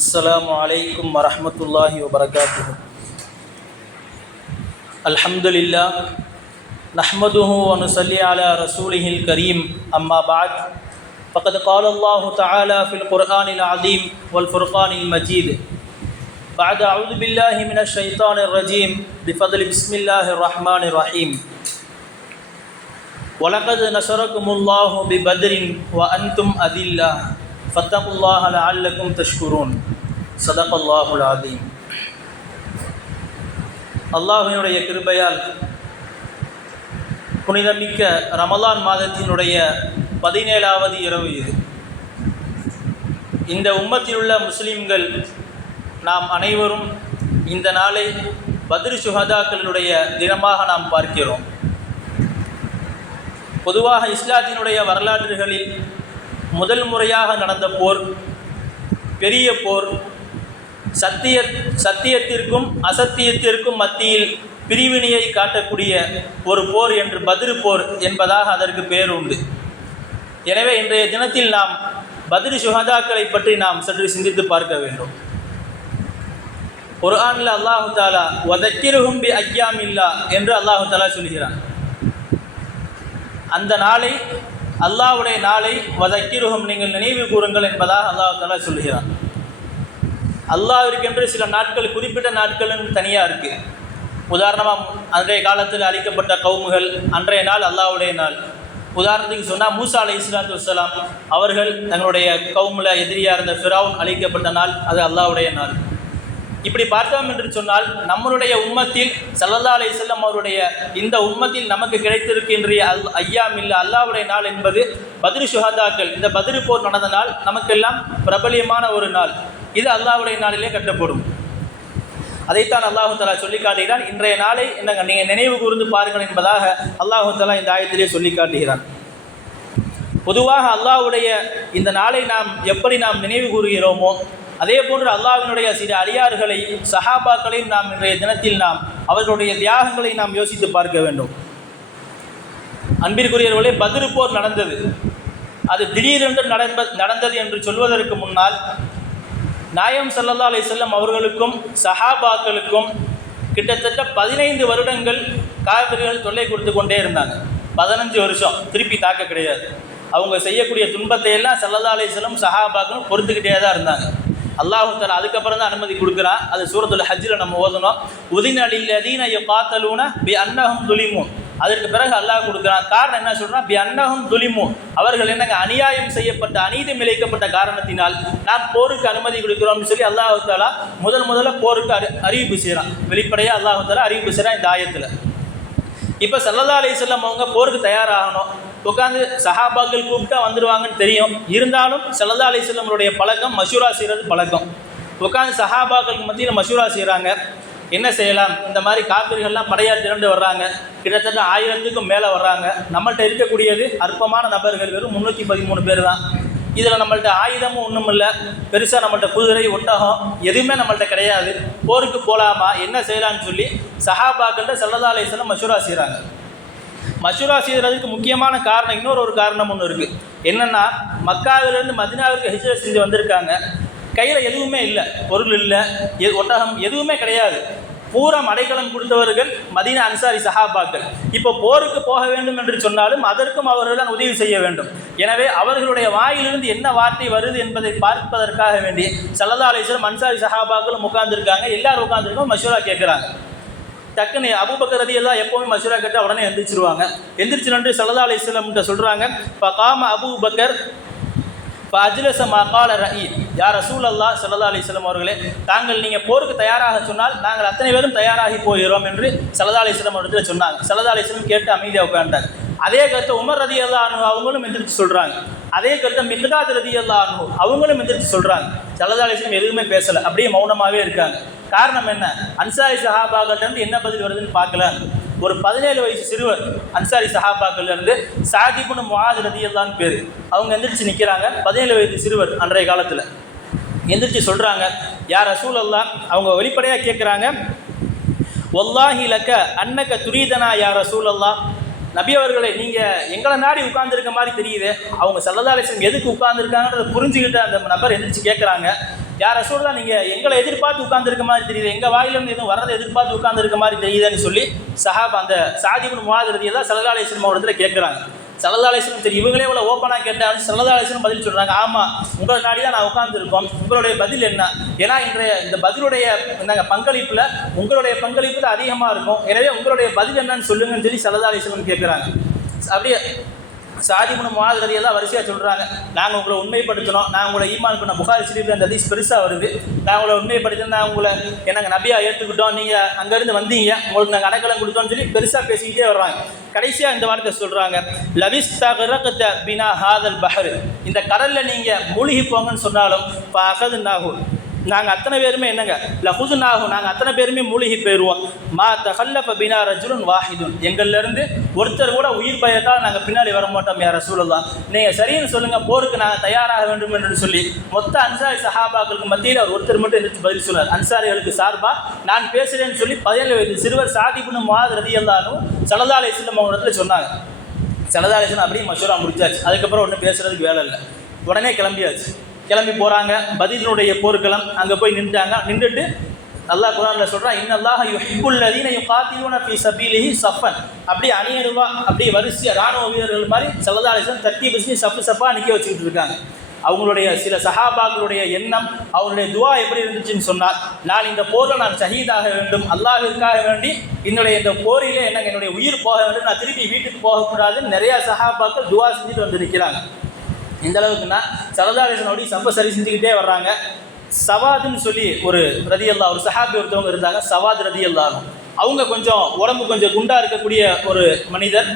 அஸ்ஸலாமு அலைக்கும் வரஹ்மத்துல்லாஹி வபரகாத்துஹு. அல்ஹம்துலில்லாஹ் நஹ்மதுஹு வ நுஸல்லி அலா ரசூலிஹில் கரீம். அம்மா பஅத். ஃபகத் கால அல்லாஹு தஆலா ஃபில் குர்ஆனில் அஸீம் வல் ஃபுர்கானில் மஜீத். பஅத அஊது பில்லாஹி மினஷ் ஷைத்தானிர் ரஜீம். பிஃபத்லி பிஸ்மில்லாஹிர் ரஹ்மானிர் ரஹீம். வலகத் நஸரகுமுல்லாஹு பிபத்ரின் வ அன்தும் அதில்லா ஃபத்தகுல்லாஹ லஅல்லக்கும் தஷ்குரூன். ஸதகல்லாஹுல் அஸீம். அல்லாஹ்வினுடைய கிருபையால் புனிதமிக்க ரமலான் மாதத்தினுடைய 17வது இரவு இது. இந்த உம்மத்தில் உள்ள முஸ்லிம்கள் நாம் அனைவரும் இந்த நாளை பத்ர் ஷுஹதாக்களுடைய தினமாக நாம் பார்க்கிறோம். பொதுவாக இஸ்லாத்தினுடைய வரலாற்றுகளில் முதல் முறையாக நடந்த போர், பெரிய போர், சத்தியத்திற்கும் அசத்தியத்திற்கும் மத்தியில் பிரிவினையை காட்டக்கூடிய ஒரு போர் என்று பத்ர் போர் என்பதாக அதற்கு பெயர் உண்டு. எனவே இன்றைய தினத்தில் நாம் பத்ர் ஷுஹதாக்களை பற்றி நாம் சற்று சிந்தித்து பார்க்க வேண்டும். குர்ஆனில் அல்லாஹு தஆலா வதக்கிருஹும் பி அய்யாமில்லா என்று அல்லாஹு தஆலா சொல்கிறான். அந்த நாளை, அல்லாஹ்வுடைய நாளை வதக்கிருஹும் நீங்கள் நினைவு கூறுங்கள் என்பதாக அல்லாஹு தஆலா சொல்கிறான். அல்லாஹ்விற்கென்று சில நாட்கள், குறிப்பிட்ட நாட்களும் தனியாக இருக்குது. உதாரணமாக அன்றைய காலத்தில் அழிக்கப்பட்ட கவுமுகள் அன்றைய நாள் அல்லாஹ்வுடைய நாள். உதாரணத்துக்கு சொன்னால் மூசா அலைஹிஸ்ஸலாத்து வஸ்ஸலாம் அவர்கள் தங்களுடைய கவுமில் எதிரியாக இருந்த ஃபிரௌன் அழிக்கப்பட்ட நாள், அது அல்லாஹ்வுடைய நாள். இப்படி பார்த்தோம் என்று சொன்னால் நம்மளுடைய உம்மத்தில் ஸல்லல்லாஹு அலைஹி வஸல்லம் அவருடைய இந்த உம்மத்தில் நமக்கு கிடைத்திருக்கின்ற அய்யாமில் அல்லாஹ்வுடைய நாள் என்பது பத்ர் ஷுஹதாக்கள், இந்த பத்ர் போர் நடந்த நாள் நமக்கெல்லாம் பிரபலியமான ஒரு நாள். இது அல்லாஹ்வுடைய நாளிலே கட்டப்படும். அதைத்தான் அல்லாஹு தஆலா சொல்லி காட்டுகிறான். இன்றைய நாளை நீங்கள் நினைவு கூர்ந்து பாருங்கள் என்பதாக அல்லாஹு தஆலா இந்த ஆயத்திலே சொல்லி காட்டுகிறான். பொதுவாக அல்லாஹ்வுடைய இந்த நாளை நாம் எப்படி நாம் நினைவு கூறுகிறோமோ அதே போன்று அல்லாஹ்வினுடைய சில அடியார்களை, சஹாபாக்களையும் நாம் இன்றைய தினத்தில் நாம் அவர்களுடைய தியாகங்களை நாம் யோசித்து பார்க்க வேண்டும். அன்பிற்குரியவர்களே, பத்ர் போர் நடந்தது. அது திடீரென்று நடந்தது என்று சொல்வதற்கு முன்னால் நாயகம் ஸல்லல்லாஹு அலைஹி வஸல்லம் அவர்களுக்கும் சஹாபாக்களுக்கும் கிட்டத்தட்ட 15 வருடங்கள் காஃபிர்கள் தொல்லை கொடுத்து கொண்டே இருந்தாங்க. 15 வருஷம் திருப்பி தாக்க கிடையாது. அவங்க செய்யக்கூடிய துன்பத்தை எல்லாம் ஸல்லல்லாஹு அலைஹி வஸல்லம் சஹாபாக்களும் பொறுத்துக்கிட்டே தான் இருந்தாங்க. அல்லாஹு தஆலா அதுக்கப்புறம் தான் அனுமதி கொடுக்குறான். அது சூரத்துல் ஹஜ்ஜில் நம்ம ஓதணும். உதின லில்லதீன யகாத்தலூன பி அன்னஹும் துலிமூன். அதற்கு பிறகு அல்லாஹ் கொடுக்குறான். காரணம் என்ன சொல்கிறான்? பி அன்னஹும் துலிமூன். அவர்கள் என்னங்க அநியாயம் செய்யப்பட்ட, அநீதம் இழைக்கப்பட்ட காரணத்தினால் நாம் போருக்கு அனுமதி கொடுக்குறோம்னு சொல்லி அல்லாஹு தஆலா முதல்ல போருக்கு அறிவிப்பு செய்கிறான். வெளிப்படையாக அல்லாஹு தஆலா அறிவிப்பு செய்கிறான் இந்த ஆயத்தில். இப்போ ஸல்லல்லாஹு அலைஹி வஸல்லம் அவங்க போருக்கு தயாராகணும். உட்காந்து சஹாபாக்கள் கூப்பிட்டா வந்துடுவாங்கன்னு தெரியும். இருந்தாலும் ஸல்லல்லாஹு அலைஹி வஸல்லமுடைய பழக்கம் மஷூரா செய்கிறது பழக்கம். உட்காந்து சஹாபாக்களுக்கு மத்தியில் மஷூரா செய்கிறாங்க. என்ன செய்யலாம்? இந்த மாதிரி காபிர்கள்லாம் படையாக திரண்டு வர்றாங்க. கிட்டத்தட்ட 1000க்கும் மேலே வர்றாங்க. நம்மள்கிட்ட இருக்கக்கூடியது அற்பமான நபர்கள், வெறும் 313 பேர் தான். இதில் நம்மள்கிட்ட ஆயுதமும் ஒன்றும் இல்லை, பெருசாக நம்மள்கிட்ட குதிரை, ஒட்டகம் எதுவுமே நம்மள்கிட்ட கிடையாது. போருக்கு போகலாமா, என்ன செய்யலான்னு சொல்லி சஹாபாக்கள்கிட்ட ஸல்லல்லாஹு அலைஹி வஸல்லம் மஷூரா செய்கிறாங்க. மஷூரா செய்கிறதுக்கு முக்கியமான காரணம், இன்னொரு காரணம் ஒன்று இருக்குது. என்னென்னா, மக்காவிலேருந்து மதீனாவிற்கு ஹிஜ்ரத் செஞ்சு வந்திருக்காங்க. கையில் எதுவுமே இல்லை, பொருள் இல்லை, ஒட்டகம் எதுவுமே கிடையாது. பூரா அடைக்கலம் கொடுத்தவர்கள் மதீனா அன்சாரி சஹாபாக்கள். இப்போ போருக்கு போக வேண்டும் என்று சொன்னாலும் அதற்கும் அவர்கள் தான் உதவி செய்ய வேண்டும். எனவே அவர்களுடைய வாயிலிருந்து என்ன வார்த்தை வருது என்பதை பார்ப்பதற்காக வேண்டி ஸல்லல்லாஹு அலைஹி வஸல்லம் அன்சாரி சஹாபாக்களும் உட்கார்ந்துருக்காங்க. எல்லாரும் உட்கார்ந்துருக்கோம், மஷூரா கேட்குறாங்க. டக்குன்னு அபூபக்கர் ரலியல்லாஹு எப்போவுமே மஷூரா கேட்டால் உடனே எந்திரிச்சிருவாங்க. எந்திரிச்சு நின்று ஸல்லல்லாஹு அலைஹி வஸல்லம் சொல்கிறாங்க, ஃபகாம அபூபக்கர் ஃபஅஜ்லஸ மா கால ரஈ. யா ரசூலல்லாஹ் ஸல்லல்லாஹு அலைஹி வஸல்லம் அவர்களே, தாங்கள் நீங்கள் போருக்கு தயாராக சொன்னால் நாங்கள் அத்தனை பேரும் தயாராகி போகிறோம் என்று ஸல்லல்லாஹு அலைஹி வஸல்லம் அவர்கள் சொன்னாங்க. ஸல்லல்லாஹு அலைஹி வஸல்லம் கேட்டு அமைதியாக உட்கார்ந்தாங்க. அதே கருத்தை உமர் ரலியல்லாஹு அன்ஹு அவங்களும் எந்திரிச்சு சொல்கிறாங்க. அதே கருத்தை மிக்தாத் ரலியல்லாஹு அன்ஹு அவங்களும் எந்திரிச்சு சொல்கிறாங்க. ஸல்லல்லாஹு அலைஹி வஸல்லம் எதுவுமே பேசலை, அப்படியே மௌனமாகவே இருக்காங்க. காரணம் என்ன? அன்சாரி சஹாபாக்கள்கிட்ட என்ன பதில் வருதுன்னு பார்க்கல. ஒரு 17 வயசு சிறுவர் அன்சாரி சஹாபாக்கள்லேருந்து சாத் இப்னு முஆத் ரலியல்லாஹு பேர், அவங்க எந்திரிச்சு நிற்கிறாங்க. 17 வயது சிறுவர் அன்றைய காலத்தில் எந்திரிச்சு சொல்கிறாங்க, யா ரசூலல்லாஹ். அவங்க வெளிப்படையாக கேட்குறாங்க, வல்லாஹி லக்க அன்னக துரீதனா யா ரசூலல்லாஹ். நபி அவர்களை நீங்கள் எங்களை நாடி உட்கார்ந்துருக்க மாதிரி தெரியுது. அவங்க ஸல்லல்லாஹு அலைஹி வஸல்லம் எதுக்கு உட்கார்ந்துருக்காங்கன்றதை புரிஞ்சுக்கிட்டு அந்த நபர் எந்திரிச்சு கேட்குறாங்க, யார் ரசூலுல்லாஹ் நீங்கள் எங்களை எதிர்பார்த்து உட்கார்ந்துருக்க மாதிரி தெரியுது, எங்கள் வாயிலிருந்து எதுவும் வரதை எதிர்பார்த்து உட்கார்ந்துருக்க மாதிரி தெரியுதுன்னு சொல்லி சஹாபா அந்த சாத் இப்னு முஆத் ரலியல்லாஹு ஸல்லல்லாஹு அலைஹி வஸல்லம் இடத்துல கேட்குறாங்க. ஸல்லல்லாஹு அலைஹி வஸல்லம் தெரியும், இவங்களே இவ்வளோ ஓப்பனாக கேட்டாலும் ஸல்லல்லாஹு அலைஹி வஸல்லம் பதில் சொல்கிறாங்க, ஆமாம் உங்களை நாடி தான் நான் உட்கார்ந்துருக்கோம், உங்களுடைய பதில் என்ன? ஏன்னா இன்றைய இந்த பதிலுடைய பங்களிப்பில் உங்களுடைய பங்களிப்பு தான் அதிகமாக இருக்கும், எனவே உங்களுடைய பதில் என்னன்னு சொல்லுங்கன்னு சொல்லி ஸல்லல்லாஹு அலைஹி வஸல்லம் கேட்குறாங்க. அப்படியே சாத் இப்னு முஆத் ரலியல்லாஹு வரிசையாக சொல்கிறாங்க, நாங்கள் உங்களை உண்மைப்படுத்தணும், நான் உங்களை ஈமான் பண்ண புகாரி ஷரீஃபில் அந்த ஹதீஸ் பெருசாக வருது, நான் உங்களை உண்மைப்படுத்தணும், நான் உங்களை எனக்கு நபியாக ஏற்றுக்கிட்டோம், நீங்கள் அங்கேருந்து வந்தீங்க, உங்களுக்கு நாங்கள் அடைக்கலம் கொடுத்தோம்னு சொல்லி பெருசாக பேசிக்கிட்டே வர்றாங்க. கடைசியாக இந்த வார்த்தை சொல்கிறாங்க, லபிஸ்தகரகத பினா ஹாதல் பஹர், இந்த கடலில் நீங்கள் மூழ்கி போங்கன்னு சொன்னாலும் ஃபஅகதுனாஹு, நாங்கள் அத்தனை பேருமே என்னங்க லஹுதுனாஹு, நாங்கள் அத்தனை பேருமே மூழ்கி போயிடுவோம். மா தஹல்லஃப பினா ரஜுலுன் வாஹிதுன், எங்கள்லேருந்து ஒருத்தர் கூட உயிர் பயத்தால் நாங்கள் பின்னாடி வர மாட்டோம் யா ரசூலுல்லாஹ், நீங்கள் சரின்னு சொல்லுங்கள், போருக்கு நாங்கள் தயாராக வேண்டும் என்று சொல்லி மொத்த அன்சாரி சஹாபாக்களுக்கு மத்தியில் அவர் ஒருத்தர் மட்டும் எதிர்த்து பதில் சொன்னார். அன்சாரிகளுக்கு சார்பாக நான் பேசுகிறேன்னு சொல்லி 17 வயது சிறுவர் சாத் இப்னு முஆத் ரலியல்லாஹு ஸல்லல்லாஹு அலைஹி வஸல்லம் அவங்க இடத்துல சொன்னாங்க. ஸல்லல்லாஹு அலைஹி வஸல்லம் அப்படியே மஷூரா முடிச்சாச்சு. அதுக்கப்புறம் ஒன்றும் பேசுகிறதுக்கு வேலை இல்லை, உடனே கிளம்பியாச்சு. கிளம்பி போகிறாங்க, பதிலுடைய போர்க்களம், அங்கே போய் நின்றுட்டு அல்லாஹ் குர்ஆனில் சொல்கிறான், இன்னல்லாஹ யுஹிப்புல் லதீன யுகாத்திலூன ஃபீ ஸபீலிஹி ஸஃபன், அப்படியே அணியணுவா அப்படியே வரிசையாக ராணுவ வீரர்கள் மாதிரி ஸல்லல்லாஹு அலைஹி வஸல்லம் தட்டி பிடிச்சி சப்பாக நிற்க வச்சுக்கிட்டு இருக்காங்க. அவங்களுடைய சில சஹாபாக்களுடைய எண்ணம், அவங்களுடைய துவா எப்படி இருந்துச்சுன்னு சொன்னால், நான் இந்த போரில் நான் ஷஹீதாக வேண்டும், அல்லாஹ்வுக்காக வேண்டி இந்த போரிலே என்னுடைய உயிர் போக வேண்டும், நான் திருப்பி வீட்டுக்கு போகக்கூடாதுன்னு நிறையா சஹாபாக்கள் துவா செஞ்சுட்டு வந்து நிற்கிறாங்க. இந்த அளவுக்குன்னா ஸல்லல்லாஹு அலைஹி வஸல்லம் சப்பை சரி செஞ்சுக்கிட்டே வர்றாங்க. சவாதுன்னு சொல்லி ஒரு ரலியல்லாஹு ஒரு சஹாபி ஒருத்தவங்க இருந்தாங்க, சவாத் ரலியல்லாஹு, அவங்க கொஞ்சம் உடம்பு கொஞ்சம் குண்டாக இருக்கக்கூடிய ஒரு மனிதர்.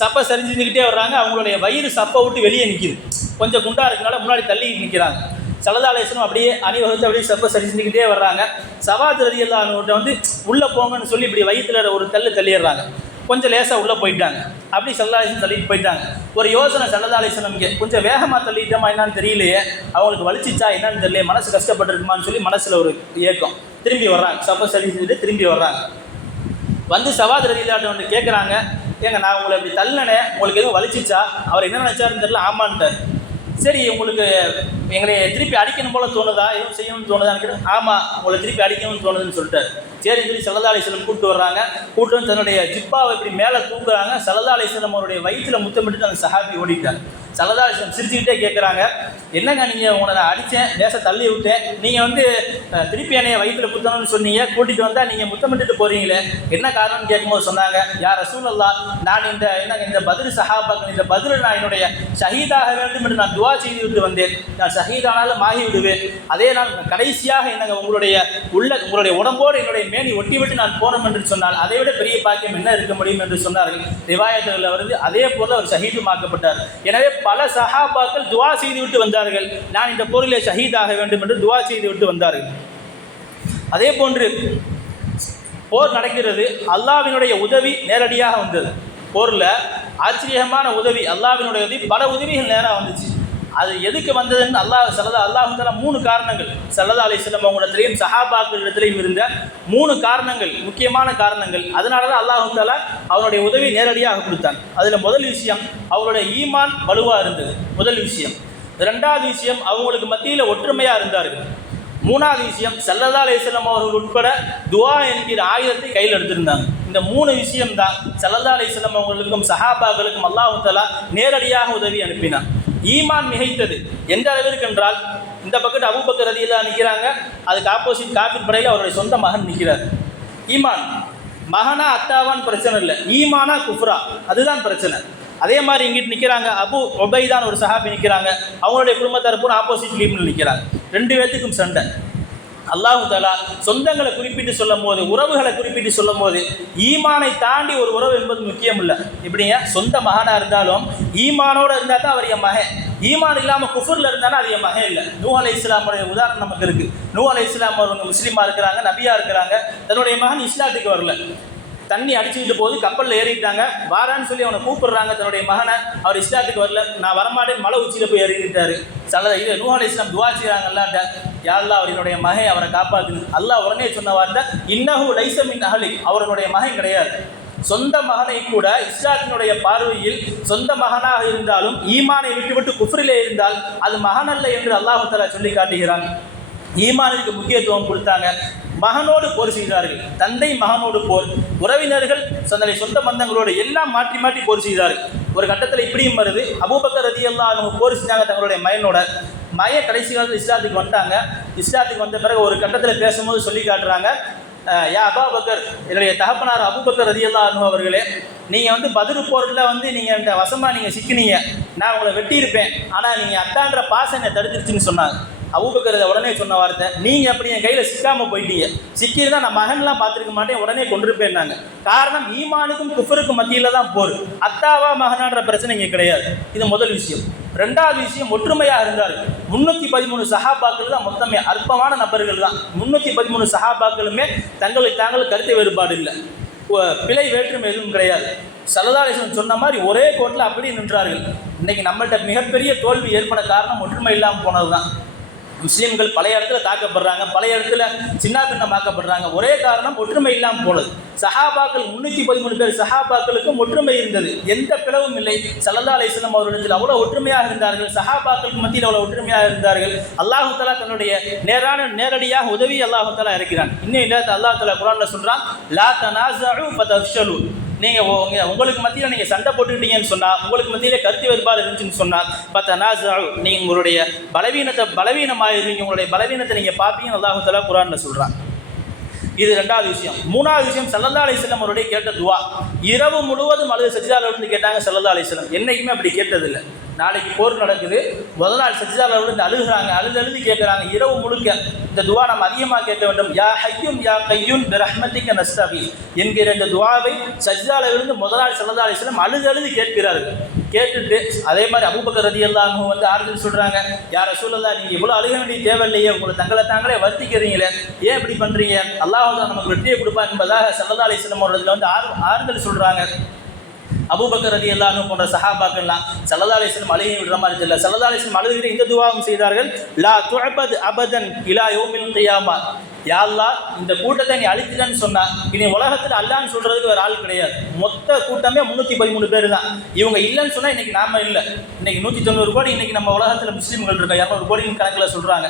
சப்பை சரி செஞ்சுக்கிட்டே வர்றாங்க, அவங்களுடைய வயிறு சப்பை விட்டு வெளியே நிற்கிது, கொஞ்சம் குண்டாக இருக்கனால முன்னாடி தள்ளி நிற்கிறாங்க. ஸல்லல்லாஹு அலைஹி வஸல்லம் அப்படியே அணிவகுத்து அப்படியே சப்பை சரி செஞ்சுக்கிட்டே வர்றாங்க. சவாத் ரலியல்லாஹுட்ட வந்து உள்ளே போங்கன்னு சொல்லி இப்படி வயிற்றில் ஒரு தள்ளிடுறாங்க, கொஞ்சம் லேசாக உள்ளே போயிட்டாங்க. அப்படி ஸல்லல்லாஹு அலைஹி வஸல்லம் தள்ளிட்டு போயிட்டாங்க. ஒரு யோசனை ஸல்லல்லாஹு அலைஹி வஸல்லம் கொஞ்சம் வேகமாக தள்ளிட்டோமா என்னன்னு தெரியலையே, அவங்களுக்கு வலிச்சிச்சா என்னன்னு தெரியலையே, மனசு கஷ்டப்பட்டுருக்குமான்னு சொல்லி மனசில் ஒரு ஏக்கம். திரும்பி வர்றாங்க, சப்பை சரி செஞ்சுட்டு திரும்பி வர்றாங்க. வந்து சவாத் ரலியல்லாஹு வந்து கேட்குறாங்க, ஏங்க நான் உங்களை இப்படி தள்ளினேன், உங்களுக்கு எதுவும் வலிச்சிச்சா? அவர் என்ன நினச்சாருன்னு தெரியல, ஆமான்ட்டார். சரி உங்களுக்கு எங்களை திருப்பி அடிக்கணும் போல் தோணுதா, எதுவும் செய்யணும்னு தோணுதான்னு கேட்டு, ஆமாம் உங்களை திருப்பி அடிக்கணும்னு தோணுதுன்னு சொல்லிட்டார். சரி சொல்லி ஸல்லல்லாஹு அலைஹி வஸல்லம் கூப்பிட்டு வர்றாங்க. கூப்பிட்டு வந்து தன்னுடைய ஜிப்பாவை இப்படி மேலே தூக்குறாங்க. ஸல்லல்லாஹு அலைஹி வஸல்லம் அவருடைய வயிற்றில் முத்தமிட்டு அந்த சஹாபி ஓடிட்டார். ஸல்லல்லாஹு அலைஹி வஸல்லம் சிரிச்சுக்கிட்டே கேட்குறாங்க, என்னங்க நீங்கள் உங்களை நான் அடித்தேன், லேசாக தள்ளி விட்டேன், நீங்கள் வந்து திருப்பி என்னைய வயிற்றில் குத்தணும்னு சொன்னீங்க, கூட்டிகிட்டு வந்தால் நீங்கள் முத்தமிட்டுட்டு போகிறீங்களே, என்ன காரணம்னு கேட்கும்போது சொன்னாங்க, யா ரசூலல்லாஹ், நான் இந்த பதில் சஹாபாக்கள் இந்த பதில் நான் என்னுடைய ஷஹீதாக வேண்டும் என்று நான் துவா செய்து விட்டு வந்தேன், நான் ஷஹீதானாலும் ஆகி விடுவேன், அதே நான் கடைசியாக என்னங்க உங்களுடைய உடம்போடு என்னுடைய மேனி ஒட்டி விட்டு நான் போனோம் என்று சொன்னால் அதை விட பெரிய பாக்கியம் என்ன இருக்க முடியும் என்று சொன்னார்கள். ரிவாயத்துகளில் வருது, அதே போல அவர் ஷஹீதுமாக்கப்பட்டார். எனவே பல சஹாபாக்கள் துவா செய்து விட்டு வந்தார்கள், நான் இந்த போரிலே ஷஹீதாக வேண்டும் என்று துவா செய்து விட்டு வந்தார்கள். அதே போன்று போர் நடக்கிறது, அல்லாஹ்வினுடைய உதவி நேரடியாக வந்தது. போரில் ஆச்சரியமான உதவி, அல்லாஹ்வினுடைய உதவி, பல உதவிகள் நேராக வந்துச்சு. அது எதுக்கு வந்ததுன்னு அல்லாஹு தஆலா 3 காரணங்கள் ஸல்லல்லாஹு அலைஹி வஸல்லம் அவங்களிடத்திலையும் சஹாபாக்களிடத்திலையும் இருந்த 3 காரணங்கள், முக்கியமான காரணங்கள். அதனால தான் அல்லாஹு தஆலா அவருடைய உதவி நேரடியாக கொடுத்தான். அதில் முதல் விஷயம் அவருடைய ஈமான் வலுவாக இருந்தது, முதல் விஷயம். ரெண்டாவது விஷயம் அவங்களுக்கு மத்தியில் ஒற்றுமையாக இருந்தார்கள். மூணாவது விஷயம் ஸல்லல்லாஹு அலைஹி வஸல்லம் அவர்கள் உட்பட துஆ என்கிற ஆயுதத்தை கையில் எடுத்திருந்தாங்க. இந்த 3 விஷயம் தான் ஸல்லல்லாஹு அலைஹி வஸல்லம் அவர்களுக்கும் சஹாபாக்களுக்கும் அல்லாஹு தஆலா நேரடியாக உதவி அனுப்பினான். ஈமான் மிகைத்தது எந்த அளவிற்கு என்றால், இந்த பக்கத்து அபூபக்கர் ரலியல்லாஹு நிற்கிறாங்க, அதுக்கு ஆப்போசிட் காஃபிர் படையில் அவருடைய சொந்த மகன் நிற்கிறார். ஈமான் மகனா அத்தாவான்னு பிரச்சனை இல்லை, ஈமானா குஃப்ரா அதுதான் பிரச்சனை. அதே மாதிரி இங்கிட்டு நிற்கிறாங்க, அபு உபைதான் ஒரு சஹாபி நிற்கிறாங்க, அவங்களுடைய குடும்பத்தார் பூரா ஆப்போசிட் லீமில் நிற்கிறாங்க. 2 பேர்த்துக்கும் சண்டை. அல்லாஹு தஆலா சொந்தங்களை குறிப்பிட்டு சொல்லும் போது, உறவுகளை குறிப்பிட்டு சொல்லும் போது, ஈமானை தாண்டி ஒரு உறவு என்பது முக்கியம் இல்லை. இப்படிங்க சொந்த மகனாக இருந்தாலும் ஈமானோடு இருந்தால் தான் அவர் என் மகன், ஈமான் இல்லாமல் குஃபுரில் இருந்தாலும் அது என் மகன் இல்லை. நூஹ் அலைஹிஸ்ஸலாமுடைய உதாரணம் நமக்கு இருக்குது. நூஹ் அலைஹிஸ்ஸலாம் அவங்க முஸ்லீமாக இருக்கிறாங்க, நபியாக இருக்கிறாங்க, தன்னுடைய மகன் இஸ்லாத்துக்கு வரல, தண்ணி அடிச்சுக்கிட்டு போது கப்பலில் ஏறிட்டாங்க, வாரான்னு சொல்லி அவனை கூப்பிடுறாங்க தன்னுடைய மகனை, அவர் இஸ்லாத்துக்கு வரல, நான் வரமாட்டேன், மலை உச்சியில் போய் ஏறிக்கிட்டாரு. இது நூஹ் அலைஹிஸ்ஸலாம் துஆ செய்கிறாங்க, அல்லாஹ்ட்ட யா அல்லாஹ் அவருடைய மகன் அவரை காப்பாற்றுங்க. அல்லாஹ் உடனே சொன்ன வார்த்தை, இன்னஹு லைஸ மின் அஹ்லிக், அவருடைய மகன் கிடையாது, சொந்த மகனை கூட இஸ்லாத்தினுடைய பார்வையில் சொந்த மகனாக இருந்தாலும் ஈமானை விட்டுவிட்டு குஃப்ரிலே இருந்தால் அது மகன் அல்ல என்று அல்லாஹ் தஆலா சொல்லி காட்டுகிறான். ஈமானுக்கு முக்கியத்துவம் கொடுத்தாங்க. மகனோடு போர் செய்தார்கள். தந்தை மகனோடு போர், உறவினர்கள் சொந்த பந்தங்களோடு எல்லாம் மாற்றி மாற்றி போர் செய்தார்கள். ஒரு கட்டத்தில் இப்படியும் வருது, அபூபக்கர் ரலியல்லாஹு அன்ஹு போர் செஞ்சாங்க தங்களுடைய மகனோட. கடைசி காலத்தில் இஸ்லாத்துக்கு வந்துட்டாங்க. இஸ்லாத்துக்கு வந்த பிறகு ஒரு கட்டத்தில் பேசும்போது சொல்லி காட்டுறாங்க, யா அபூபக்கர், என்னுடைய தகப்பனார் அபூபக்கர் ரலியல்லாஹு அன்ஹு அவர்களே, நீங்கள் பத்ர் போரில் நீங்கள் என்கிட்ட வசமாக நீங்கள் சிக்கினீங்க, நான் உங்களை வெட்டியிருப்பேன், ஆனால் நீங்கள் அத்தான்ற பாசம் என்னை தடுத்துருச்சுன்னு சொன்னாங்க. அபூபக்கர் உடனே சொன்ன வார்த்தை, நீங்கள் அப்படி என் கையில் சிக்காமல் போயிட்டீங்க, சிக்கியிருந்தால் நான் மகன்லாம் பார்த்துருக்க மாட்டேன், உடனே கொண்டிருப்பேன்னாங்க. காரணம், ஈமானுக்கும் குஃபருக்கும் மத்தியில் தான் போர். அத்தாவா மகனான்ற பிரச்சனை இங்கே கிடையாது. இது முதல் விஷயம். ரெண்டாவது விஷயம், ஒற்றுமையாக இருந்தார்கள். 313 சஹாபாக்கள் தான் மொத்தமே அற்பமான நபர்கள் தான். 313 சஹாபாக்களுமே தங்களுக்கு தாங்கள் கருத்து வேறுபாடு இல்லை, பிழை வேற்றுமை எதுவும் கிடையாது. ஸல்லல்லாஹு அலைஹி வஸல்லம் சொன்ன மாதிரி ஒரே கோட்டில் அப்படி நின்றார்கள். இன்றைக்கி நம்மள்கிட்ட மிகப்பெரிய தோல்வி ஏற்பட காரணம் ஒற்றுமை இல்லாமல் போனது தான். முஸ்லீம்கள் பல இடத்துல தாக்கப்படுறாங்க, பல இடத்துல சின்னாபின்னமாக்கப்படுறாங்க. ஒரே காரணம் ஒற்றுமை இல்லாமல் போனது. சஹாபாக்கள் 313 பேர் சஹாபாக்களுக்கும் ஒற்றுமை இருந்தது, எந்த பிளவும் இல்லை. ஸல்லல்லாஹு அலைஹி வஸல்லம் அவர்களிடத்தில் அவ்வளோ ஒற்றுமையாக இருந்தார்கள், சஹாபாக்களுக்கு மத்தியில் அவ்வளோ ஒற்றுமையாக இருந்தார்கள். அல்லாஹ் தஆலா தன்னுடைய நேரடியாக உதவி அல்லாஹ் தஆலா இருக்கிறான். இன்னும் இல்லை, அல்லாஹ் தஆலா குர்ஆனில் சொல்கிறான், லா தனாஸஉ ஃபதஃப்ஷலு, நீங்கள் உங்களுக்கு மத்தியில் நீங்கள் சண்டை போட்டுக்கிட்டீங்கன்னு சொன்னால், உங்களுக்கு மத்தியிலே கருத்து வேறுபாடு இருந்துச்சுன்னு சொன்னால், ஃபதனாஸஉ, நீங்கள் உங்களுடைய பலவீனமாயிருவீங்க, உங்களுடைய பலவீனத்தை நீங்கள் பார்ப்பீங்கன்னு அல்லாஹ் தஆலா குர்ஆனில் சொல்கிறான். இது ரெண்டாவது விஷயம். மூணாவது விஷயம், ஸல்லல்லாஹு அலைஹி வஸல்லம் அவருடைய கேட்ட துவா. இரவு முழுவதும் அழுது சஜ்ஜால விழுந்து கேட்டாங்க ஸல்லல்லாஹு அலைஹி வஸல்லம். என்றைக்குமே அப்படி கேட்டதில்லை. நாளைக்கு போர் நடக்குது, முதல் நாள் சஜ்ஜால விழுந்து அழுகுறாங்க, அழுது கேட்குறாங்க. இரவு முழுக்க இந்த துவா நம்ம அதிகமாக கேட்க வேண்டும். யா ஹய்யும் யா கையூன் பிரஹ்மதிக நஸ்தகீஸ் என்கிற இந்த துவாவை சஜ்ஜால விழுந்து முதல் நாள் ஸல்லல்லாஹு அலைஹி வஸல்லம் அழுது கேட்கிறார்கள். கேட்டுட்டு அதே மாதிரி அபூபக்கர் ரலியல்லாஹு அன்ஹு ஆறுதல் சொல்கிறாங்க, யா ரசூலல்லாஹ், நீங்கள் இவ்வளோ அழுக வேண்டிய தேவையில்லையே, உங்களை தாங்களே வருத்திக்கிறீங்களே, ஏன் இப்படி பண்ணுறீங்க, அல்லாஹ் நமக்கு வெற்றியை கொடுப்பான் என்பதாக ஸல்லல்லாஹு அலைஹி வஸல்லம் அவர்கள் ஆறுதல் சொல்கிறாங்க. அபூபக்கர் ரலியல்லாஹு அன்ஹு போன்ற சஹாபாக்கள்லாம் ஸல்லல்லாஹு அலைஹி வஸல்லம் அழுகை விடுற மாதிரி தெரியல. ஸல்லல்லாஹு அலைஹி வஸல்லம் அழுகிற இந்த துஆவும் செய்தார்கள், லா துஅபத் அபதன் இலா யௌமில் கியாமா, யா அல்லாஹ், இந்த கூட்டத்தை நீ அழிச்சிட்டன்னு சொன்னா இனி உலகத்தில் அல்லான்னு சொல்றதுக்கு ஒரு ஆள் கிடையாது. மொத்த கூட்டமே 313 பேர் தான். இவங்க இல்லைன்னு சொன்னால் இன்னைக்கு நாம இல்லை. இன்னைக்கு 190 கோடி இன்னைக்கு நம்ம உலகத்தில் முஸ்லீம்கள் இருக்கோம், 200 கோடியின் கணக்கில் சொல்றாங்க.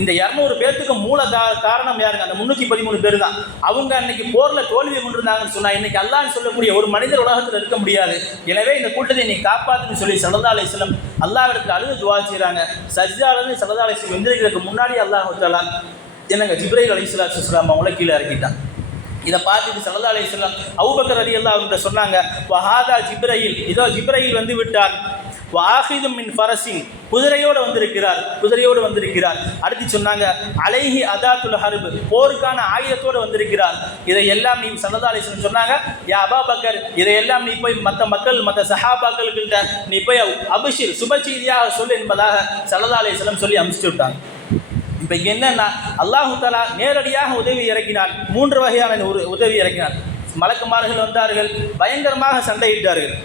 இந்த 200 பேர்த்துக்கு மூல காரணம் யாருங்க? அந்த 313 பேர் தான். அவங்க அன்னைக்கு போர்ல தோல்வி கொண்டிருந்தாங்கன்னு சொன்னா இன்னைக்கு அல்லாஹ்னு சொல்லக்கூடிய ஒரு மனிதர் உலகத்தில் இருக்க முடியாது. எனவே இந்த கூட்டத்தை நீ காப்பாத்துன்னு சொல்லி ஸல்லல்லாஹு அலைஹி வஸல்லம் அல்லாஹ்விடத்தில் அழுது துஆ செய்றாங்க. சஜ்ஜாலன்னு ஸல்லல்லாஹு அலைஹி வஸல்லம் எந்திரிக்கிறதுக்கு முன்னாடி அல்லாஹ் தஆலா என்னங்க ஜிப்ரீல் அலைஹிஸ்ஸலாத்து வஸ்ஸலாம் அவங்கள கீழே இறக்கிட்டான். இதை பார்த்துட்டு ஸல்லல்லாஹு அலைஹி வஸல்லம் அபூபக்கர் ரலியல்லாஹு அன்ஹு சொன்னாங்க, வஹாதா ஜிப்ரீல், இதோ ஜிப்ரீல் வந்து விட்டார், வாஹிதும் மின் ஃபரஸின், குதிரையோடு வந்திருக்கிறார். அடுத்து சொன்னாங்க, அலைஹி அதாத்துல் ஹர்ப், போருக்கான ஆயுதத்தோடு வந்திருக்கிறார். இதையெல்லாம் நீ ஸல்லல்லாஹு அலைஹி வஸல்லம் சொன்னாங்க, யா அபூபக்கர், இதையெல்லாம் நீ போய் மற்ற சஹாபாக்களுக்கிட்ட நீ போய் அபஷிர், சுப செய்தியாக சொல் என்பதாக ஸல்லல்லாஹு அலைஹி வஸல்லம் சொல்லி அனுப்பிச்சு விட்டாங்க. இப்போ இங்கே என்னன்னா, அல்லாஹு தஆலா நேரடியாக உதவி இறக்கினான். 3 வகையான உதவி இறக்கினான். மலக்குமார்கள் வந்தார்கள், பயங்கரமாக சண்டையிட்டார்கள்.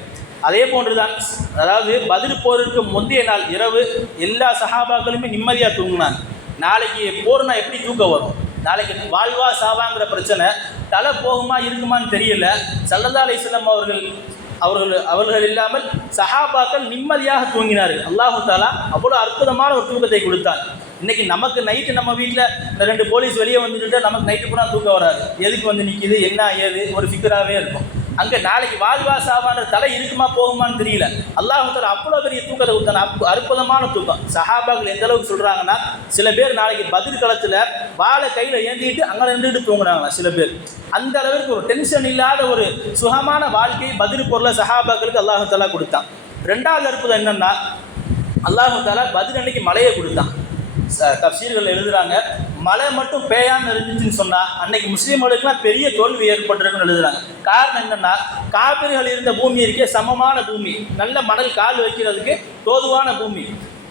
அதே போன்றுதான், அதாவது பத்ர் போருக்கு முந்தைய நாள் இரவு எல்லா சஹாபாக்களுமே நிம்மதியாக தூங்கினாங்க. நாளைக்கு போர்னா எப்படி தூக்கம் வரும்? நாளைக்கு வாழ்வா சாவாங்கிற பிரச்சனை தலை போகுமா இருக்குமான்னு தெரியல. ஸல்லல்லாஹு அலைஹி வஸல்லம் அவர்கள் இல்லாமல் சஹாபாக்கள் நிம்மதியாக தூங்கினார்கள். அல்லாஹு தஆலா அவ்வளோ அற்புதமான ஒரு தூக்கத்தை கொடுத்தார். இன்றைக்கி நமக்கு நைட்டு நம்ம வீட்டில் இந்த 2 போலீஸ் வெளியே வந்துட்டு நமக்கு நைட்டு பூரா தூக்கம் வராது. எதுக்கு வந்து நிற்கிது, என்ன ஏது, ஒரு ஃபிக்கராகவே இருக்கும். அங்கே நாளைக்கு வாழ்வா சாவான்ற தலை இருக்குமா போகுமான்னு தெரியல. அல்லாஹ் தஆலா அவ்வளோ பெரிய தூக்கத்தை கொடுத்தாங்க, அற்புதமான தூக்கம். சஹாபாக்கள் எந்த அளவுக்கு சொல்கிறாங்கன்னா, சில பேர் நாளைக்கு பத்ர் களத்தில் வாழை கையில் ஏந்திக்கிட்டு அங்கே நின்றுட்டு தூங்குனாங்க. சில பேர் அந்த அளவுக்கு ஒரு டென்ஷன் இல்லாத ஒரு சுகமான வாழ்க்கை பத்ர் போரில் சஹாபாக்களுக்கு அல்லாஹ் தஆலா கொடுத்தான். ரெண்டாவது அற்புதம் என்னென்னா, அல்லாஹ் தஆலா பத்ர் அன்னைக்கு மழையை கொடுத்தான். தஃப்சீர்கள் எழுதுறாங்க, மழை மட்டும் பெய்யாமல் இருந்துச்சுன்னு சொன்னால் அன்னைக்கு முஸ்லீம்களுக்குலாம் பெரிய தோல்வி ஏற்பட்டிருக்குன்னு எழுதுறாங்க. காரணம் என்னென்னா, காபிர்கள் இருந்த பூமி இருக்கே சமமான பூமி, நல்ல மணல் கால் வைக்கிறதுக்கு தோதுவான பூமி.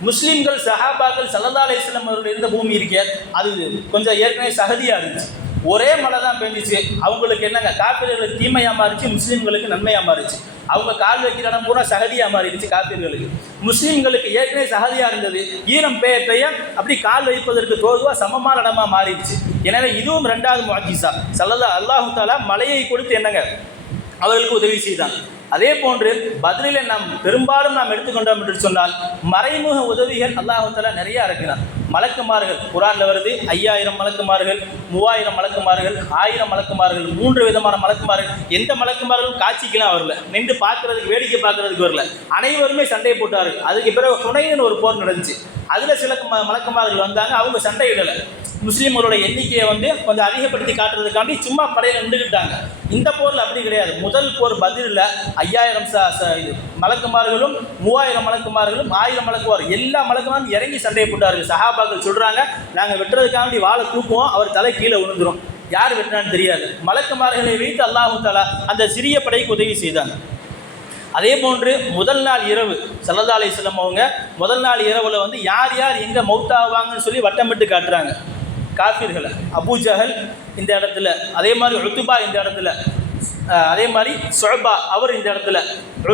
முஸ்லீம்கள் சஹாபாக்கள் ஸல்லல்லாஹு அலைஹி வஸல்லம் அவர்கள் இருந்த பூமி இருக்கே அது கொஞ்சம் ஏற்கனவே சகதியாக இருந்துச்சு. ஒரே மழை தான் பெஞ்சிச்சு. அவங்களுக்கு என்னங்க, காபிர்களுக்கு தீமையாக மாறிச்சு, முஸ்லீம்களுக்கு நன்மையாக மாறிச்சு. அவங்க கால் வைக்கிற இடம் பூரா சகதியாக மாறிடுச்சு காபிர்களுக்கு. முஸ்லீம்களுக்கு ஏற்கனவே சகதியாக இருந்தது, ஈரம் பெய்ய அப்படி கால் வைப்பதற்கு தோதுவாக சமமான இடமாக மாறிடுச்சு. எனவே இதுவும் 2வது முஅஜிஸா. அல்லாஹ் தஆலா மழையை கொடுத்து என்னங்க அவர்களுக்கு உதவி செய்தான். அதே போன்று பத்ரிலே பெரும்பாலும் நாம் எடுத்துக்கொண்டோம் என்று சொன்னால் மறைமுக உதவிகள் அல்லாஹ் தஆலா நிறைய இருக்கிறார். மலக்குமார்கள் குர்ஆன்ல வருது, 5000 மலக்குமார்கள், 3000 மலக்குமார்கள், 1000 மலக்குமார்கள், 3 விதமான மலக்குமார்கள். எந்த மலக்குமார்களும் காட்சிக்கெல்லாம் வரல, நின்று பார்க்கறதுக்கு, வேடிக்கை பார்க்கறதுக்கு வரல, அனைவருமே சண்டை போட்டார்கள். அதுக்கு பிறகு ஹுனைன் ஒரு போர் நடந்துச்சு. அதில் சில மலக்குமார்கள் வந்தாங்க, அவங்க சண்டையிடலை, முஸ்லீம்களுடைய எண்ணிக்கையை கொஞ்சம் அதிகப்படுத்தி காட்டுறதுக்காண்டி சும்மா படையில் நின்றுக்கிட்டாங்க. இந்த போரில் அப்படி கிடையாது. முதல் போர் பத்ரில் 5000 மலக்குமார்களும் 3000 மலக்குமார்களும் 1000 மலக்குமார் எல்லா மலக்குமாரும் இறங்கி சண்டையை போட்டார்கள். சஹாபாக்கள் சொல்கிறாங்க, நாங்கள் வெட்டுறதுக்காண்டி வாழை தூக்குவோம், அவர் தலை கீழே விழுந்துடும், யார் வெட்டினான்னு தெரியாது. மலக்குமார்களை வைத்து அல்லாஹ் தஆலா அந்த சிறிய படைக்கு உதவி செய்தாங்க. அதே போன்று முதல் நாள் இரவு ஸல்லல்லாஹு அலைஹி வஸல்லம் அவங்க முதல் நாள் இரவில் யார் யார் எங்கே மௌத்தாவாங்கன்னு சொல்லி வட்டமிட்டு காட்டுறாங்க. காஃபிர்களை அபூஜஹல் இந்த இடத்துல, அதே மாதிரி உத்பா இந்த இடத்துல, அதே மாதிரி ஷுஅபா அவர் இந்த இடத்துல,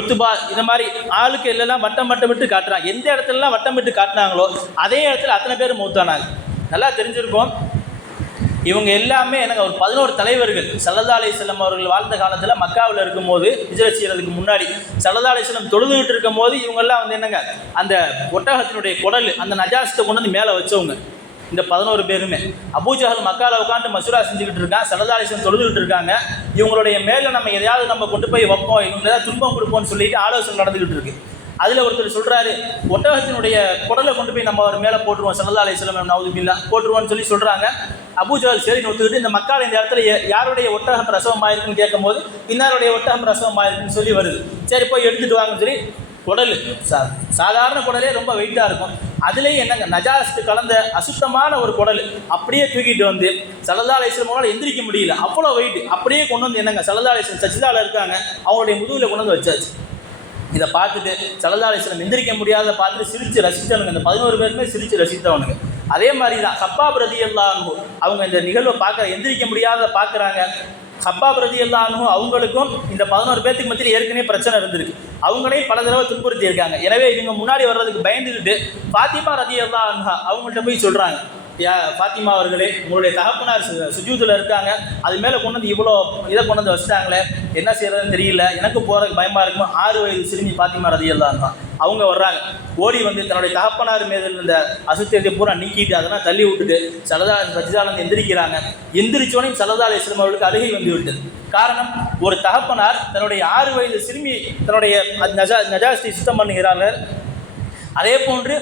உத்பா இந்த மாதிரி ஆளுக்கு எல்லாம் வட்டமிட்டு காட்டுறாங்க. எந்த இடத்துலலாம் வட்டமிட்டு காட்டினாங்களோ அதே இடத்துல அத்தனை பேர் மௌத்தானாங்க. நல்லா தெரிஞ்சிருக்கோம், இவங்க எல்லாமே என்னங்க ஒரு 11 தலைவர்கள். ஸல்லல்லாஹு அலைஹி வஸல்லம் அவர்கள் வாழ்ந்த காலத்தில் மக்காவில் இருக்கும்போது, ஹிஜ்ரத் செய்யறதுக்கு முன்னாடி ஸல்லல்லாஹு அலைஹி வஸல்லம் தொழுதுகிட்டு இருக்கும் போது இவங்கெல்லாம் என்னங்க அந்த ஒட்டகத்தினுடைய குடல், அந்த நஜாசத்தை கொண்டு வந்து மேலே வச்சவங்க. இந்த 11 பேருமே அபூஜஹல் மக்காவில் உட்காந்து மசூரா செஞ்சுக்கிட்டு இருக்காங்க, ஸல்லல்லாஹு அலைஹி வஸல்லம் தொழுதுகிட்டு இருக்காங்க. இவங்களுடைய மேலே நம்ம எதையாவது நம்ம கொண்டு போய் வைப்போம், இவங்க ஏதாவது துன்பம் கொடுப்போம்னு சொல்லிட்டு ஆலோசனை நடந்துக்கிட்டு இருக்கு. அதில் ஒருத்தர் சொல்கிறாரு, ஒட்டகத்தினுடைய குடலை கொண்டு போய் நம்ம அவர் மேலே போட்டுருவோம், ஸல்லல்லாஹு அலைஹி வஸல்லம் நவுதுபில்லா போட்டுருவோம்னு சொல்கிறாங்க. அபூஜஹல் சரி ஒத்துக்கிட்டு இந்த மக்கால் இந்த இடத்துல யாருடைய ஒட்டகம் பிரசவமாயிருக்குன்னு கேட்கும்போது இன்னாருடைய ஒட்டகம் பிரசவமாயிருக்குன்னு சொல்லி வருது. சரி போய் எடுத்துகிட்டு வாங்கன்னு சொல்லி குடல் சாதாரண குடலே ரொம்ப வெயிட்டாக இருக்கும், அதுலேயும் என்னங்க நஜாஸ்து கலந்த அசுத்தமான ஒரு குடல் அப்படியே தூக்கிட்டு வந்து ஸல்லல்லாஹு அலைஹி வஸல்லம் எந்திரிக்க முடியல, அவ்வளோ வெயிட் அப்படியே கொண்டு வந்து என்னங்க ஸல்லல்லாஹு அலைஹி வஸல்லம் சஜ்தால இருக்காங்க, அவங்களுடைய முதுகில் கொண்டு வந்து வச்சாச்சு. இதை பார்த்துட்டு ஸல்லல்லாஹு அலைஹி வஸல்லம் எந்திரிக்க முடியாத பார்த்துட்டு சிரித்து ரசித்தவனுங்க, இந்த 11 பேருமே சிரித்து ரசித்தவனுங்க. அதே மாதிரி தான் ஹப்பாப் ரலியல்லாஹு அன்ஹு அவங்க இந்த நிகழ்வை எந்திரிக்க முடியாத பார்க்குறாங்க. ஹப்பாப் ரலியல்லாஹு அன்ஹு அவங்களுக்கும் இந்த 11 பேர்த்துக்கு மத்தியில் ஏற்கனவே பிரச்சனை இருந்திருக்கு, அவங்களையும் பல தடவை துன்புறுத்தி இருக்காங்க. எனவே இவங்க முன்னாடி வர்றதுக்கு பயந்துக்கிட்டு ஃபாத்திமா ரலியல்லாஹு அன்ஹா அவங்கள்ட்ட போய் சொல்கிறாங்க, ஃபாத்திமா அவர்களே, உங்களுடைய தகப்பனார் சுஜூதில் இருக்காங்க, அது மேலே கொண்டு வந்து இவ்வளோ இதை கொண்டு வந்து வச்சுட்டாங்களே, என்ன செய்யறதுன்னு தெரியல, எனக்கு போகிறதுக்கு பயமாக இருக்கும். 6 வயது சிறுமி ஃபாத்திமா ரலியல்லாஹு அன்ஹா அவங்க வர்றாங்க. ஓடி வந்து தன்னுடைய தகப்பனார் மீது இருந்த அசுத்தத்தை பூரா நீக்கிட்டு அதெல்லாம் தள்ளி விட்டுட்டு சஜ்தாலேருந்து எந்திரிக்கிறாங்க. எந்திரிச்சோனையும் ஸல்லல்லாஹு அலைஹி வஸல்லம் அவர்களுக்கு அழுகை வந்து விட்டது. காரணம், ஒரு தகப்பனார் தன்னுடைய 6 வயது சிறுமி தன்னுடைய நஜாஸ்தி சுத்தம் பண்ணுகிறார்கள். அதே போன்று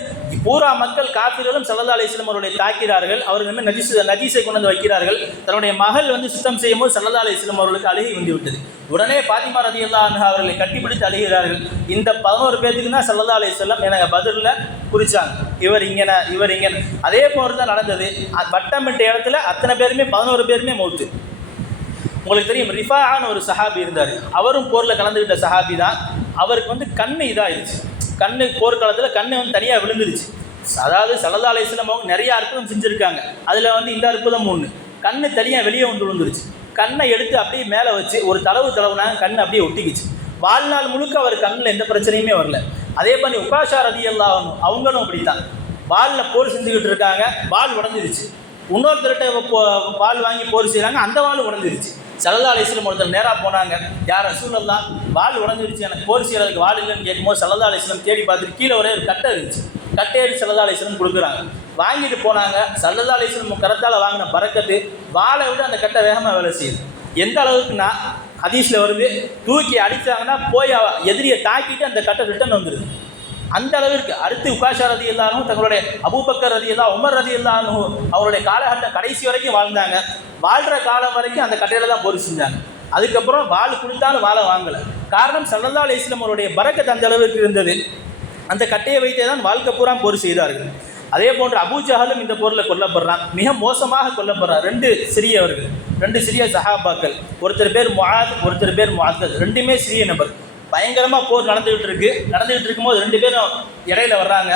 பூரா மக்கள் காஃபிர்களும் ஸல்லல்லாஹு அலைஹி வஸல்லம் அவர்களை தாக்கிறார்கள், அவர்கள் நஜீஸை கொண்டு வந்து வைக்கிறார்கள். தன்னுடைய மகள் சுத்தம் செய்யும் போது ஸல்லல்லாஹு அலைஹி வஸல்லம் அவர்களுக்கு அழுகை வந்து விட்டது. உடனே ஃபாத்திமா ரலியல்லாஹு அன்ஹா அவர்களை கட்டிப்பிடித்து அழுகிறார்கள். இந்த 11 பேருக்கு தான் ஸல்லல்லாஹு அலைஹி வஸல்லம் எனக்கு பத்ரில் குறிச்சாங்க, இவர் இங்கே இவர் இங்கே. அதே போன்று தான் நடந்தது. வட்டமிட்ட இடத்துல அத்தனை பேருமே 11 பேருமே மௌத்து. உங்களுக்கு தெரியும், ரிஃபாஆன்னு ஒரு சஹாபி இருந்தார், அவரும் போரில் கலந்துக்கிட்ட சஹாபி தான். அவருக்கு கண்ணு இதாகிடுச்சு, கண்ணு போர்க்காலத்தில் கண்ணு தனியாக விழுந்துருச்சு. அதாவது ஸல்லல்லாஹு அலைஹி வஸல்லம் அவங்க நிறைய அற்புதம் செஞ்சுருக்காங்க, அதில் இந்த அற்புதம் ஒன்று, கண்ணு தனியாக வெளியே விழுந்துருச்சு. கண்ணை எடுத்து அப்படியே மேலே வச்சு ஒரு தடவுனாங்க, கண்ணு அப்படியே ஒட்டிக்கிச்சு. வாழ்நாள் முழுக்க அவர் கண்ணில் எந்த பிரச்சனையுமே வரல. அதே பண்ணி உகாஷா ரலியல்லாஹு அன்ஹு அவங்களும் அப்படித்தான், வாலில் போர் செஞ்சுக்கிட்டு இருக்காங்க, வால் உடஞ்சிருச்சு. இன்னொருத்தர்கிட்ட வால் வாங்கி போர் செய்கிறாங்க, அந்த வால் உடஞ்சிருச்சு. ஸல்லல்லாஹு அலைஹி வஸல்லம் ஒருத்தர் நேராக போனாங்க, யார் ரசூலல்லாஹ் வால் உடஞ்சிருச்சு, எனக்கு போர் செய்கிறதுக்கு வால் இல்லைன்னு கேட்கும்போது ஸல்லல்லாஹு அலைஹி வஸல்லம் தேடி பார்த்துட்டு கீழே ஒரே ஒரு கட்டை இருந்துச்சு, கட்டையடி ஸல்லல்லாஹு அலைஹி வஸல்லம் கொடுக்குறாங்க. வாங்கிட்டு போனாங்க. ஸல்லல்லாஹு அலைஹி வஸல்லம் கரத்தால் வாங்கின பரக்கத்து வாளை விட அந்த கட்டை வேகமாக வேலை செய்யுது. எந்த அளவுக்குன்னா ஹதீஸில் வருது, தூக்கி அடித்தாங்கன்னா போய் எதிரியை தாக்கிட்டு அந்த கட்டை ரிட்டன் வந்துடுது. அந்த அளவிற்கு. அடுத்து உகாஷா ரலியல்லாஹு அன்ஹு தங்களுடைய அபூபக்கர் ரலியல்லாஹு, உமர் ரலியல்லாஹு அன்ஹு அவருடைய காலகட்டம் கடைசி வரைக்கும் வாழ்ந்தாங்க. வாழ்கிற காலம் வரைக்கும் அந்த கட்டையில் தான் போர் செஞ்சாங்க. அதுக்கப்புறம் வாள் கொடுத்தாலும் வாழை வாங்கலை. காரணம், ஸல்லல்லாஹு அலைஹி வஸல்லம் அவருடைய பரக்கத் அந்த அளவுக்கு இருந்தது. அந்த கட்டையை வைத்தே தான் வாழ்க்கை பூரா போர் செய்தார்கள். அதே போன்று அபூஜஹலும் இந்த போரில் கொல்லப்படுறான், மிக மோசமாக கொல்லப்படுறான். 2 சிறியவர்கள், 2 சிறிய சஹாபாக்கள், ஒருத்தர் பேர் முஆத், ஒருத்தர் பேர் முஅத்தத், 2மே சிறிய நபர். பயங்கரமாக போர் நடந்துகிட்டு இருக்கும்போது 2 பேரும் இடையில வர்றாங்க.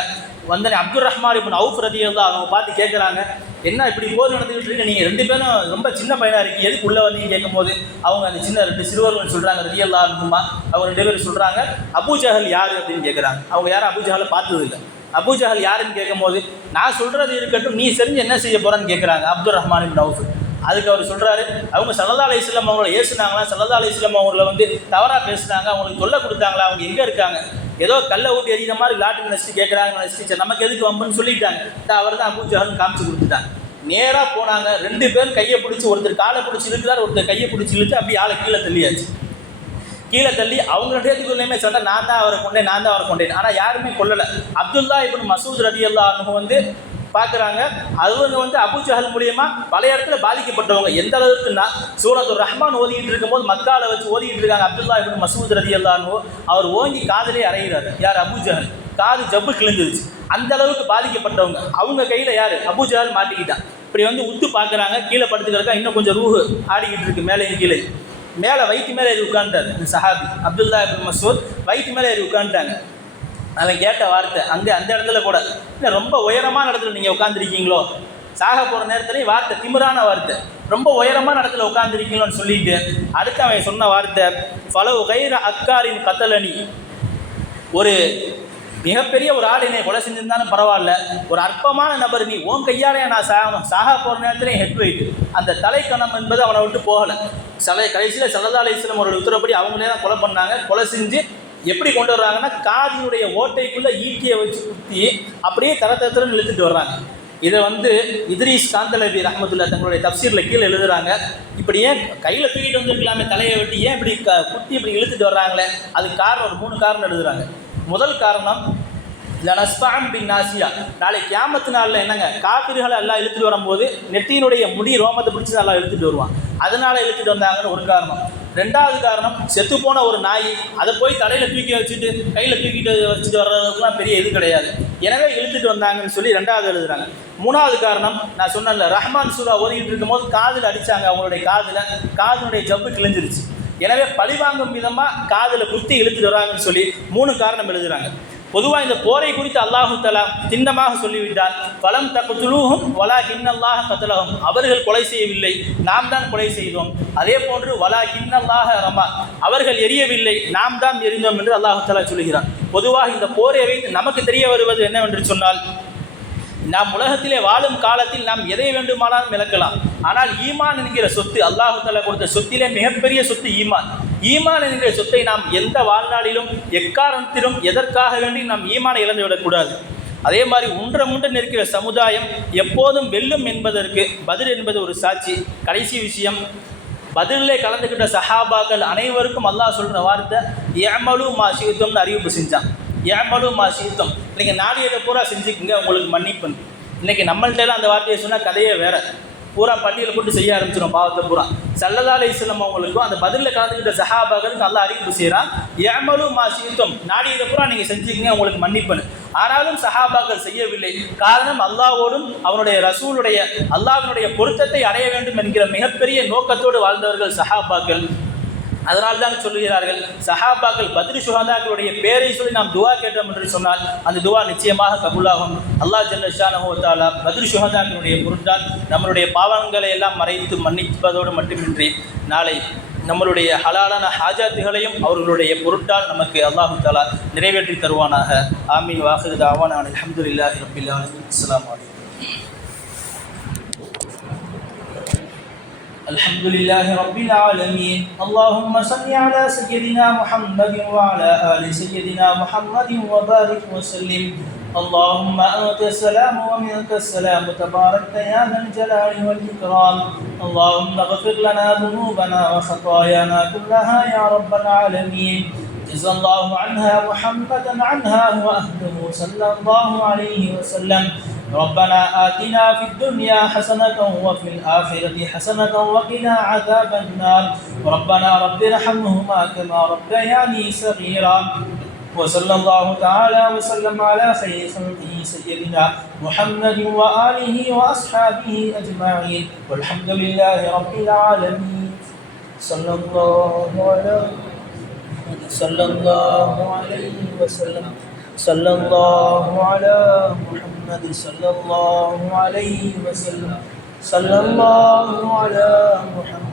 வந்தனே அப்துர் ரஹ்மான் இப்னு அவுஃப் ரலியல்லாஹு அவங்க பார்த்து கேட்குறாங்க, என்ன இப்படி போர் நடந்துகிட்டு இருக்கு, நீங்கள் 2 பேரும் ரொம்ப சின்ன பையனாக இருக்கீங்க, எதுக்கு உள்ளே வந்தீங்க கேட்கும்போது அவங்க அந்த சின்ன 2 சிறுவர்கள் சொல்கிறாங்க ரலியல்லாஹு அன்ஹுமா. அவங்க 2 பேரும் சொல்கிறாங்க, அபூஜஹல் யார் அப்படின்னு கேட்குறாங்க. அவங்க யாரும் அபூஜஹலை பார்த்ததில்லை. அபூஜஹல் யாருன்னு கேட்கும்போது, நான் சொல்கிறது இருக்கட்டும், நீ செஞ்சு என்ன செய்ய போகிறான்னு கேட்குறாங்க அப்துர் ரஹ்மான் இப்னு அவுஃப். அதுக்கு அவர் சொல்கிறாரு, அவங்க ஸல்லல்லாஹு அலைஹி வஸல்லம் அவங்களை ஏசுனாங்களா, ஸல்லல்லாஹு அலைஹி வஸல்லம் அவங்களை வந்து தவறாக பேசுனாங்க, அவங்களுக்கு தொல்லை கொடுத்தாங்களா, அவங்க எங்கே இருக்காங்க, ஏதோ கல்லை ஊட்டி எறிகிற மாதிரி விளாட்டு நினச்சிட்டு கேட்குறாங்க, நினச்சிட்டு நமக்கு எதுக்கு வம்புன்னு சொல்லிட்டாங்க. அவர் தான் அபூ ஜஹல்னு காமிச்சு கொடுத்துட்டாங்க. நேராக போனாங்க, 2 பேரும் கையை பிடிச்சி, ஒருத்தர் காலை பிடிச்சி இழுக்கிறார், ஒருத்தர் கையை பிடிச்சி இழுத்து அப்படி ஆளை கீழே தள்ளியாச்சு. கீழே தள்ளி அவங்க ரெண்டுக்குள்ளேயுமே சண்டை, நான் தான் அவரை கொண்டேன். ஆனால் யாருமே கொல்லலை. அப்துல்லா இப்னு மசூத் ரலியல்லாஹு அன்ஹு வந்து பார்க்குறாங்க, அவங்க வந்து அபூ ஜஹல் மூலியமா பல இடத்துல பாதிக்கப்பட்டவங்க. எந்த அளவுக்குன்னா, சூரத்துர் ரஹ்மான் ஓதிக்கிட்டு இருக்கும்போது மக்கால வச்சு ஓதிக்கிட்டு இருக்காங்க. அப்துல்லா இப்னு மசூத் ரலியல்லாஹு அன்ஹு அவர் ஓங்கி காதிலே அறைகிறார். யார்? அபூ ஜஹல். காது ஜப்பு கிழிஞ்சிருச்சு. அந்த அளவுக்கு பாதிக்கப்பட்டவங்க. அவங்க கையில் யார்? அபூ ஜஹல் மாட்டிக்கிட்டான். இப்படி வந்து உத்து பார்க்குறாங்க, கீழே படுத்துக்கிறக்கா, இன்னும் கொஞ்சம் ரூஹு ஆடிக்கிட்டு இருக்கு மேலே கீழே. மேலே வயிற்று மேலே ஏறி உட்காந்துட்டார் இந்த சஹாபி அப்துல்லா இப்னு மசூத். வயிற்று மேலே ஏறி உட்காந்துட்டாங்க. அவன் கேட்ட வார்த்தை அந்த இடத்துல கூட, இல்லை ரொம்ப உயரமான இடத்துல நீங்கள் உட்காந்துருக்கீங்களோ, சாக போகிற நேரத்துலேயும் வார்த்தை திமிரான வார்த்தை, ரொம்ப உயரமான இடத்துல உட்காந்துருக்கீங்களோன்னு சொல்லிட்டு அடுத்து அவன் சொன்ன வார்த்தை, ஃபலவ் கைர அக்காரின் கத்தலனி, ஒரு மிகப்பெரிய ஒரு ஆள் என்னை கொலை செஞ்சிருந்தாலும் பரவாயில்ல, ஒரு அற்பமான நபர் நீ உன் கையாலே நான் சாக போகிற நேரத்துலேயும் ஹெட் வெயிட், அந்த தலைக்கணம் என்பது அவனை விட்டு போகலை. கடைசியில் ஸல்லல்லாஹு அலைஹி வஸல்லம் அவருடைய உத்தரப்படி அவங்களே தான் கொலை பண்ணாங்க. கொலை செஞ்சு எப்படி கொண்டு வர்றாங்கன்னா, காதினுடைய ஓட்டைக்குள்ளே ஈட்டியை வச்சு குத்தி அப்படியே தரத்தரன்னு இழுத்துட்டு வர்றாங்க. இதை வந்து இத்ரீஸ் காந்தலவி ரஹ்மத்துல்லாஹி தங்களுடைய தஃப்சீரில் கீழே எழுதுறாங்க, இப்படி ஏன் கையில் தூக்கிட்டு வந்துருக்கலாமே தலையை வெட்டி, ஏன் இப்படி குத்தி இப்படி இழுத்துட்டு வர்றாங்களே, அதுக்கு காரணம் ஒரு 3 காரணம் எழுதுறாங்க. முதல் காரணம், லனஸ்ஃபஅன் பின் நாசியா, நாளை கியாமத்து நாளில் என்னங்க, காஃபிர்களை எல்லாம் இழுத்துட்டு வரும்போது நெத்தியினுடைய முடி ரோமத்தை பிடிச்சி நல்லா இழுத்துட்டு வருவான், அதனால் இழுத்துட்டு வந்தாங்கன்னு ஒரு காரணம். 2வது காரணம், செத்துப்போன ஒரு நாய், அதை போய் தலையில் தூக்கி வச்சுட்டு கையில் தூக்கிட்டு வச்சுட்டு வர்றதுக்குலாம் பெரிய இது கிடையாது, எனவே இழுத்துட்டு வந்தாங்கன்னு சொல்லி 2வது எழுதுறாங்க. 3வது காரணம், நான் சொன்னேன்ல, ரஹ்மான் சூரா ஓதிக்கிட்டு இருக்கும்போது காதில் அடித்தாங்க, அவங்களுடைய காதினுடைய ஜப்பு கிழிஞ்சிருச்சு, எனவே பழிவாங்கும் விதமாக காதில் குத்தி இழுத்துட்டு வராங்கன்னு சொல்லி 3 காரணம் எழுதுறாங்க. பொதுவாக இந்த போரை குறித்து அல்லாஹு தஆலா திண்ணமாக சொல்லிவிட்டால், ஃபலம் தக்துலூஹும் வலாகின்னல்லாஹ கதலஹும், அவர்கள் கொலை செய்யவில்லை, நாம் தான் கொலை செய்தோம். அதே போன்று வலாகின்னல்லாஹ ரமா, அவர்கள் எரியவில்லை, நாம் தான் எரிந்தோம் என்று அல்லாஹு தஆலா சொல்கிறான். பொதுவாக இந்த போரை வைத்து நமக்கு தெரிய வருவது என்னவென்று சொன்னால், நாம் உலகத்திலே வாழும் காலத்தில் நாம் எதை வேண்டுமானாலும் இழக்கலாம், ஆனால் ஈமான் என்கிற சொத்து, அல்லாஹு தஆலா கொடுத்த சொத்திலே மிகப்பெரிய சொத்து ஈமான். ஈமான் என்கிற சொத்தை நாம் எந்த வாழ்நாளிலும் எக்காரணத்திலும் எதற்காக வேண்டி நாம் ஈமானை இழந்து விடக்கூடாது. அதே மாதிரி முன்ற நிற்கிற சமுதாயம் எப்போதும் வெல்லும் என்பதற்கு பத்ர் என்பது ஒரு சாட்சி. கடைசி விஷயம், பத்ரிலே கலந்துக்கிட்ட சஹாபாக்கள் அனைவருக்கும் அல்லாஹ் சொல்கிற வார்த்தை, இஅமலு மா ஷி'தும்னு அறிவிப்பு செஞ்சான். இஅமலு மா ஷி'தும், நீங்கள் நாடியதை பூரா செஞ்சுக்குங்க, உங்களுக்கு மன்னிப்பு. இன்றைக்கி நம்மள்கிட்டலாம் அந்த வார்த்தையை சொன்னால் கதையே வேறு, பூரா பட்டியல் போட்டு செய்ய ஆரம்பிச்சிடும் பாவத்தை பூரா. ஸல்லல்லாஹு அலைஹி வஸல்லம் அவங்களுக்கும் அந்த பதிலில் கலந்துக்கிட்ட சஹாபாக்களுக்கு அல்லாஹ் அறிவிப்பு செய்கிறான், இஅமலு மா ஷி'தும், நாடியதை பூரா நீங்கள் செஞ்சுக்கங்க, உங்களுக்கு மன்னிப்புன்னு. ஆனாலும் சஹாபாக்கள் செய்யவில்லை. காரணம், அல்லாஹ்வோடும் அவனுடைய ரசூலுடைய அல்லாஹ்வினுடைய பொருத்தத்தை அடைய வேண்டும் என்கிற மிகப்பெரிய நோக்கத்தோடு வாழ்ந்தவர்கள் சஹாபாக்கள். அதனால் தான் சொல்லுகிறார்கள், சஹாபாக்கள் பத்ர் ஷுஹதாக்களுடைய பேரை சொல்லி நாம் துவா கேட்டோம் என்று சொன்னால் அந்த துவா நிச்சயமாக கபூலாகும். அல்லாஹ் ஜல்ல ஷானஹு வ தஆலா பத்ர் ஷுஹதாக்களுடைய பொருட்டால் நம்மளுடைய பாவங்களை எல்லாம் மறைத்து மன்னிப்பதோடு மட்டுமின்றி, நாளை நம்மளுடைய ஹலாலான ஹாஜாத்துகளையும் அவர்களுடைய பொருட்டால் நமக்கு அல்லாஹு தஆலா நிறைவேற்றி தருவானாக. ஆமீன். வாஹிரு தஅவானா அல்ஹம்துலில்லாஹி ரப்பில் ஆலமீன். அஸ்ஸலாமு அலைக்கும். الحمد لله رب العالمين. اللهم صل على سيدنا محمد وعلى آل سيدنا محمد وبارك وسلم. اللهم أنت السلام ومنك السلام، تباركت يا ذا الجلال والإكرام. اللهم اغفر لنا ذنوبنا وخطايانا كلها يا رب العالمين. جزا الله عنها محمدا عنها وأهله صلى الله عليه وسلم. ربنا آتنا في الدنيا حسنة وفي الآخرة حسنة وقنا عذاب النار. ربنا رب ارحمهما كما ربياني صغيرا. وصلى الله تعالى وسلم على خير خلقه سيدنا محمد وآله وأصحابه أجمعين، والحمد لله رب العالمين. صلى الله عليه وسلم. صلى الله على محمد صلى الله عليه وسلم. صلى الله على محمد.